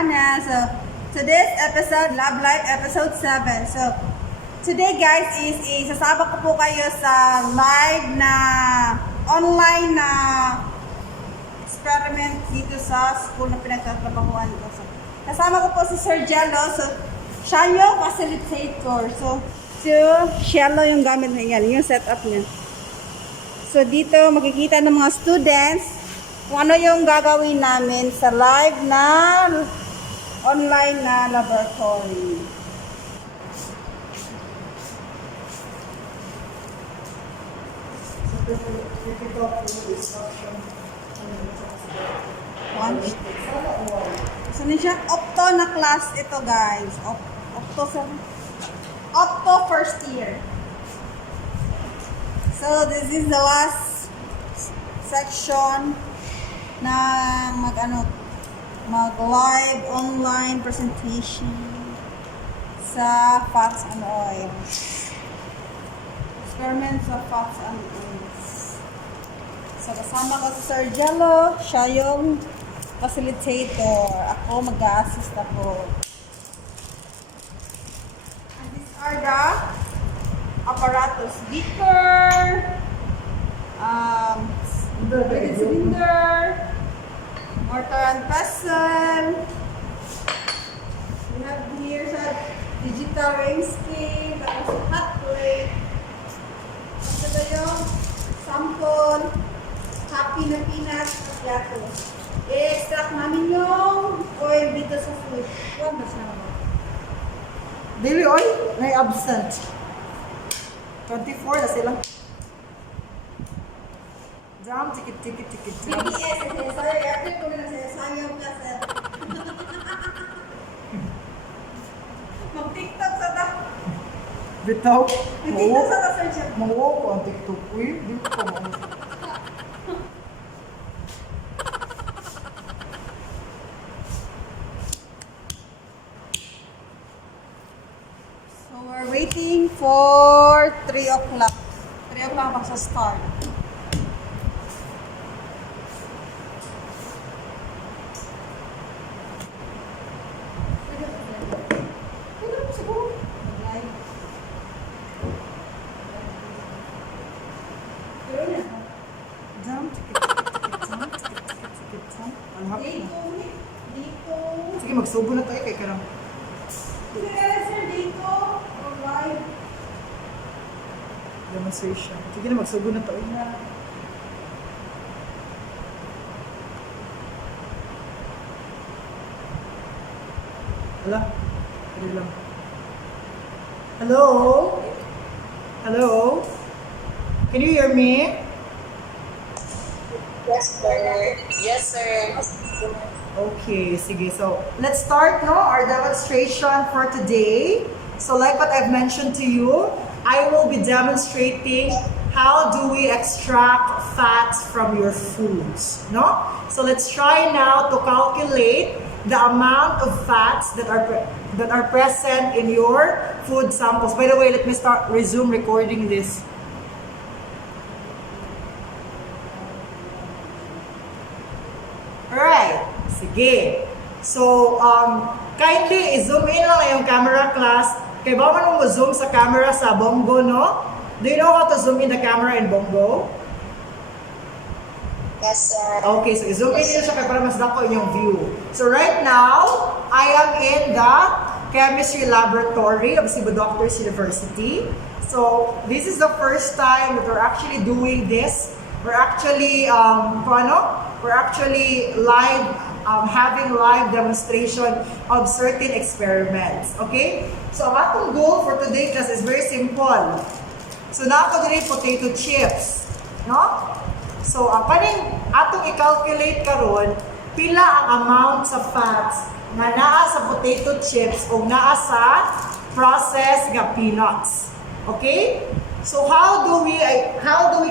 channel. So, today's episode, Lablife episode 7. So, today guys is isasama ko po kayo sa live na online na experiment dito sa school na pinagtatrabahuan ko. So, kasama ko po si Sir Jello. So, siya yung facilitator. So, Jello yung gamit na yan, yung setup niya. So, dito makikita ng mga students kung ano yung gagawin namin sa live na online na laboratory. So, siya opto na class ito guys. Opto first year. So, this is the last section na mag-live online presentation sa fats and oils. Experiment sa fats and oils. So, kasama ko si Sir Jello. Siya yung facilitator. Ako mag-a-assist ako. And these are the apparatus. Beaker, cylinder, mortar and pestle. We have here sa digital ring scale, tapos hot plate. Ito yung sample, happy na peanuts at plato. I-extract namin yung oil dito sa food. Huwag ba siya naman? Daily oil? May absent. 24 na sila. Jam, tikit. BTS, sorry, after ko na sa'yo, sayang ka sa... Mag-tiktok sa ta. Bitaw? Mag-tiktok sa ta, Sir Jeff. Manguwa ko ang TikTok. Uy, di ko pa mo. So, we're waiting for 3 o'clock. 3 o'clock pa sa start. Jam, tikit. Ang hapon na. Dito. Sige, magsubo na tayo kay karang. Sir, dito. Live. Demonstration. Sige na, magsubo na tayo. Hala? Dali lang. Hello? Hello? Can you hear me? Yes, sir. Yes, sir. Okay, sige. So, let's start no, our demonstration for today. So, like what I've mentioned to you, I will be demonstrating how do we extract fats from your foods, no? So, let's try now to calculate the amount of fats that are present in your food samples. By the way, let me resume recording this. Alright, sige. So, kindly i-zoom in lang yung camera class. Kaya ba man mo zoom sa camera sa Bongo, no? Do you know how to zoom in the camera in Bongo? Yes, sir. Okay, so i-zoom in nyo siya kaya para mas dako yung view. So right now, I am in the chemistry laboratory of Cebu Doctors University. So, this is the first time that we're actually doing this. We're actually, we're actually live, having live demonstration of certain experiments. Okay? So, ang atong goal for today class is very simple. So, nakakadali potato chips. No? So, ang kaning atong i-calculate karon pila ang amount sa fats na naa sa potato chips o naa sa processed nga peanuts. Okay? So how do we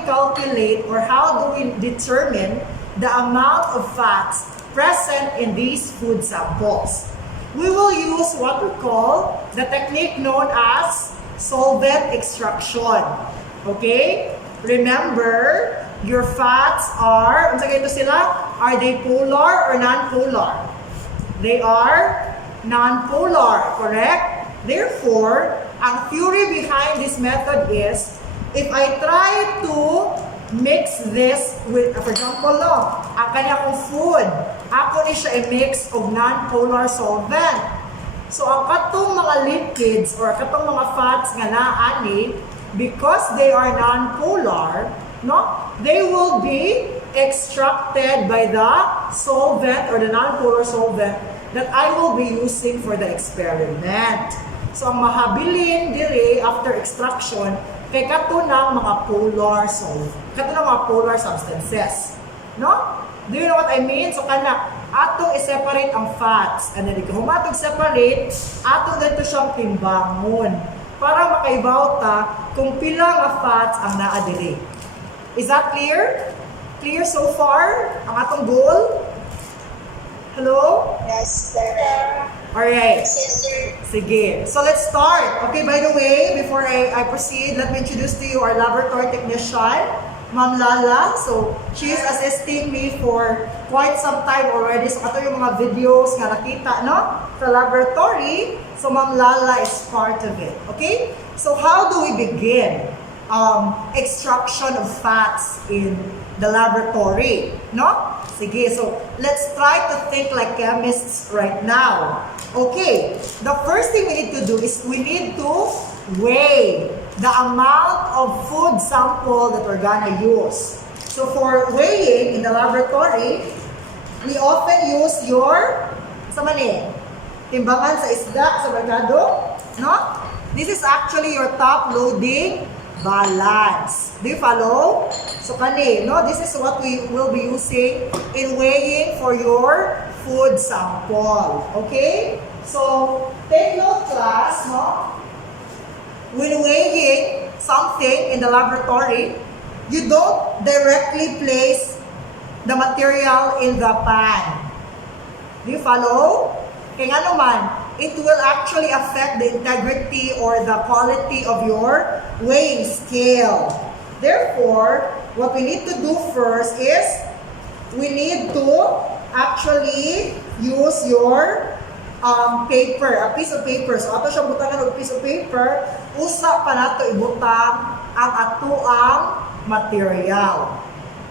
calculate or how do we determine the amount of fats present in these food samples? We will use what we call the technique known as solvent extraction. Okay? Remember, your fats are, unsa kay ito sila? Are they polar or non-polar? They are non-polar, correct? Therefore, ang theory behind this method is, if I try to mix this with, for example, no, ang kanya kong food, ako ni siya i-mix of non-polar solvent. So, ang katong mga liquids or katong mga fats nga naani, because they are non-polar, no, they will be extracted by the solvent or the non-polar solvent that I will be using for the experiment. So, ang mahabilin diri after extraction, kay kato ng mga polar kato ng mga polar substances. No? Do you know what I mean? So, kana, atong i-separate ang fats. And then, humatong separate, atong dito siyang timbangon para makaibaw ta kung pila nga fats ang naa diri. Is that clear? Clear so far? Ang atong goal? Hello? Yes, sir. Alright. Yes, sir. Sige. So let's start. Okay, by the way, before I proceed, let me introduce to you our laboratory technician, Ma'am Lala. So, she is assisting me for quite some time already. So, ito yung mga videos nga nakita, no? Sa laboratory. So, Ma'am Lala is part of it. Okay? So, how do we begin extraction of fats in the laboratory? No? Sige, so let's try to think like chemists right now. Okay, the first thing we need to do is we need to weigh the amount of food sample that we're gonna use. So for weighing in the laboratory, we often use your, sa mani, timbangan sa isda sa merkado, no? This is actually your top loading balance. Do you follow? So kani, no? This is what we will be using in weighing for your food sample. Okay? So, take note class, no? When weighing something in the laboratory, you don't directly place the material in the pan. Do you follow? Kaya nga naman, it will actually affect the integrity or the quality of your weighing scale. Therefore, what we need to do first is we need to actually use your paper, a piece of paper. So, ato siya butangan ng piece of paper, usa pa nato ibutang ang atuang material.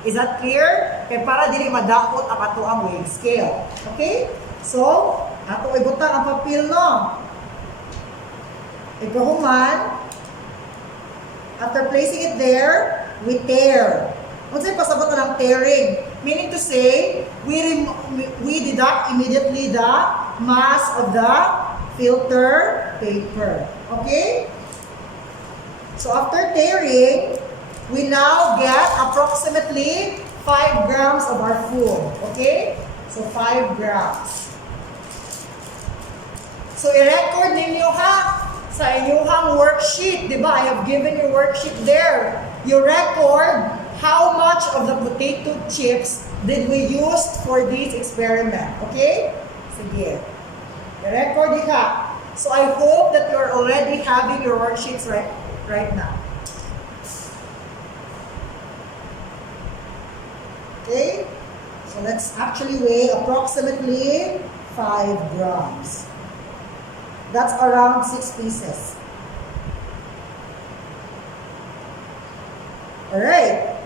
Is that clear? Kaya para dili madakot ang atuang weighing scale. Okay? So, ato ibutang ang papel, no? Ikahuman, after placing it there, we tear. Kung sa'yo pasabot na ng tearing, meaning to say, we deduct immediately the mass of the filter paper. Okay? So after tearing, we now get approximately 5 grams of our food. Okay? So 5 grams. So, i-record ninyo ha sa inyong worksheet. Diba? I have given you worksheet there. You record how much of the potato chips did we use for this experiment. Okay? Sige. I-record ha. So, I hope that you're already having your worksheets right now. Okay? So, let's actually weigh approximately 5 grams. That's around 6 pieces. Alright.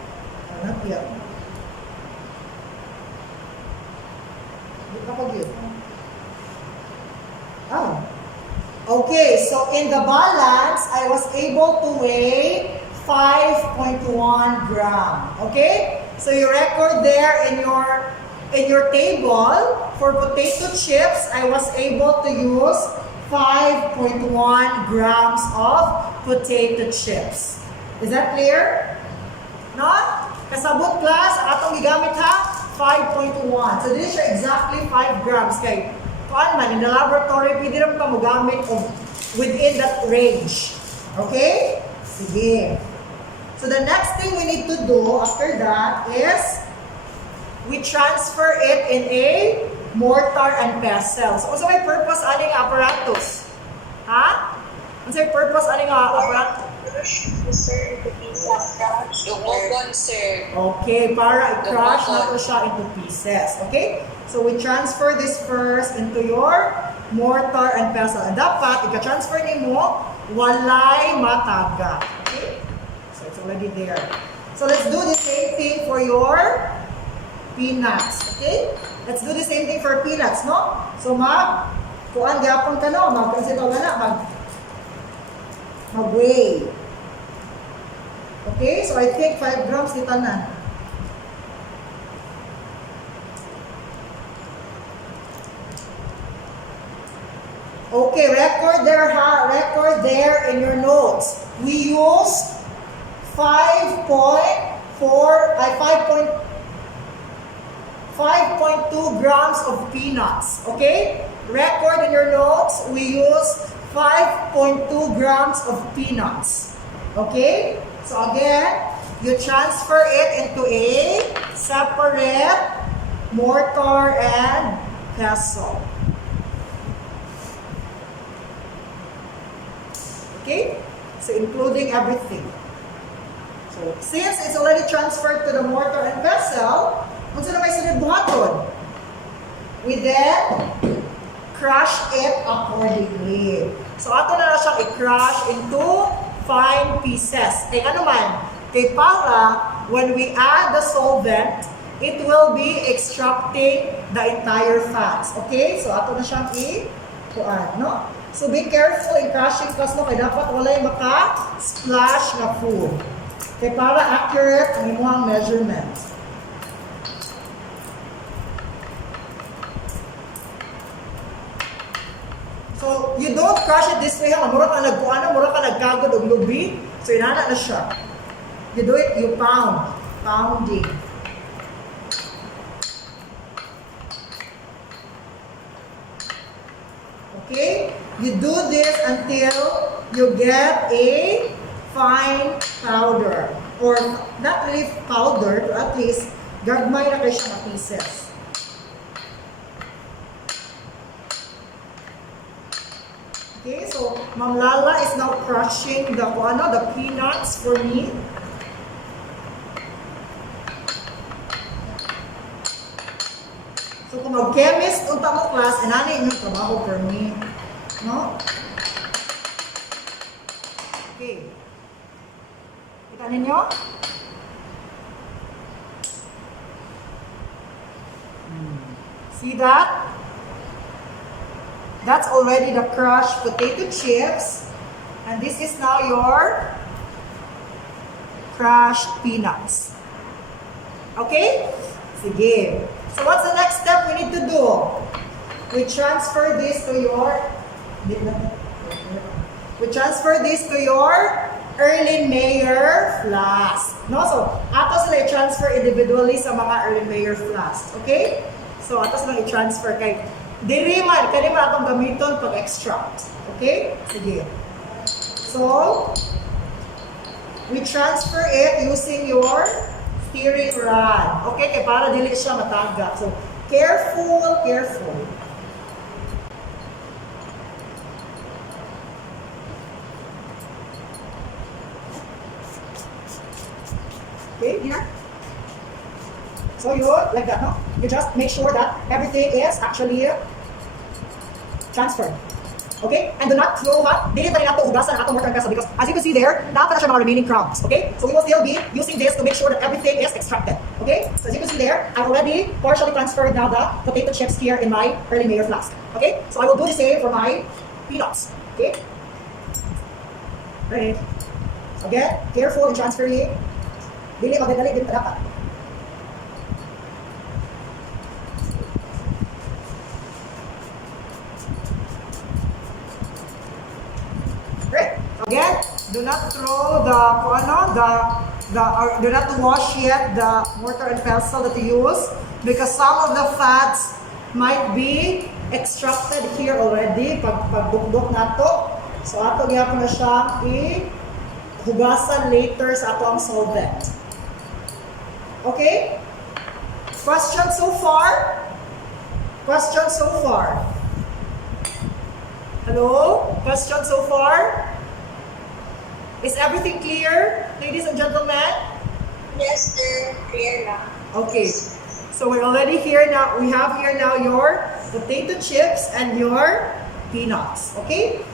Hanap yan. Oh. Okay, so in the balance, I was able to weigh 5.1 gram. Okay? So you record there in your table, for potato chips, I was able to use 5.1 grams of potato chips. Is that clear? No? Kasabot class, ang atong gigamit ha, 5.1. So this is exactly 5 grams. Kay, kuan man, in the laboratory, pwede rin pa magamit of within that range. Okay? Sige. So the next thing we need to do after that is we transfer it in a mortar and pestle. So, also may purpose aning apparatus? Ha? Ano may purpose aning apparatus? Sir, the pizza. 1, sir. Okay, para i-crush nato siya into pieces. Okay? So we transfer this first into your mortar and pestle. And dapat, ika-transfer nimo walay mataga. Okay? So it's already there. So let's do the same thing for your peanuts. Okay? Let's do the same thing for peanuts, no? So kuan gyapon ka no, mag-consider na mag-weigh. Okay? So I think 5 grams di tanan. Okay, record there in your notes. We use 5.2 grams of peanuts. Okay? Record in your notes, we use 5.2 grams of peanuts. Okay? So again, you transfer it into a separate mortar and pestle. Okay? So including everything. So since it's already transferred to the mortar and pestle, kung sino may sunod buhaton, we then crush it accordingly. So ato na siyang i-crush into fine pieces. Kaya ano man, kay para when we add the solvent, it will be extracting the entire fats. Okay? So ato na siyang i-add, no? So be careful in crushing kasi no, kaya dapat walay maka-splash na food. Kaya para accurate ang imuhang measurement. So, you don't crush it this way, ha? Mura ka nagkagod og lubi. So, inana na siya. You do it, you pound. Pounding. Okay? You do this until you get a fine powder. Or, not really powder, but at least, gagmay na kayo siya na pieces. Okay, so Ma'am Lala is now crushing the peanuts for me. So kung mag-chemist unta mo class, inani inyong trabaho for me. No? Okay. Kita ninyo? See that? That's already the crushed potato chips. And this is now your crushed peanuts. Okay? Sige. So what's the next step we need to do? We transfer this to your Erlenmeyer flask. No? So, ato sila i-transfer individually sa mga Erlenmeyer flasks. Okay? So, ato sila i-transfer kay diri man atong gamiton pag-extract. Okay? Sige. So, we transfer it using your stirring rod. Okay? Kaya para dili siya matagak. So, careful. Okay? Here. So, you like that, no? You just make sure that everything is actually transferred. Okay? And do not throw dili pa rin nato hugasan ang atong mortar and pestle because as you can see there, dapat na siya mga remaining crumbs. Okay? So we will still be using this to make sure that everything is extracted. Okay? So as you can see there, I've already partially transferred now the potato chips here in my Erlenmeyer flask. Okay? So I will do the same for my peanuts. Okay? Right. So again, careful in transferring. Dili magdali din dapat. Again, do not throw do not wash yet the mortar and pestle that you use because some of the fats might be extracted here already pagdukdok nato. So ato gyapon na siya i-hugasan later sa ato ang solvent. Okay? Questions so far? Hello? Questions so far? Is everything clear, ladies and gentlemen? Yes, here na. Okay. So we're already here now. We have here now your potato chips and your peanuts. Okay?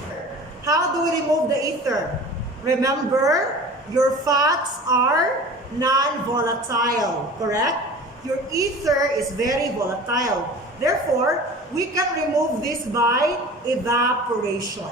How do we remove the ether? Remember, your fats are non-volatile, correct? Your ether is very volatile. Therefore, we can remove this by evaporation.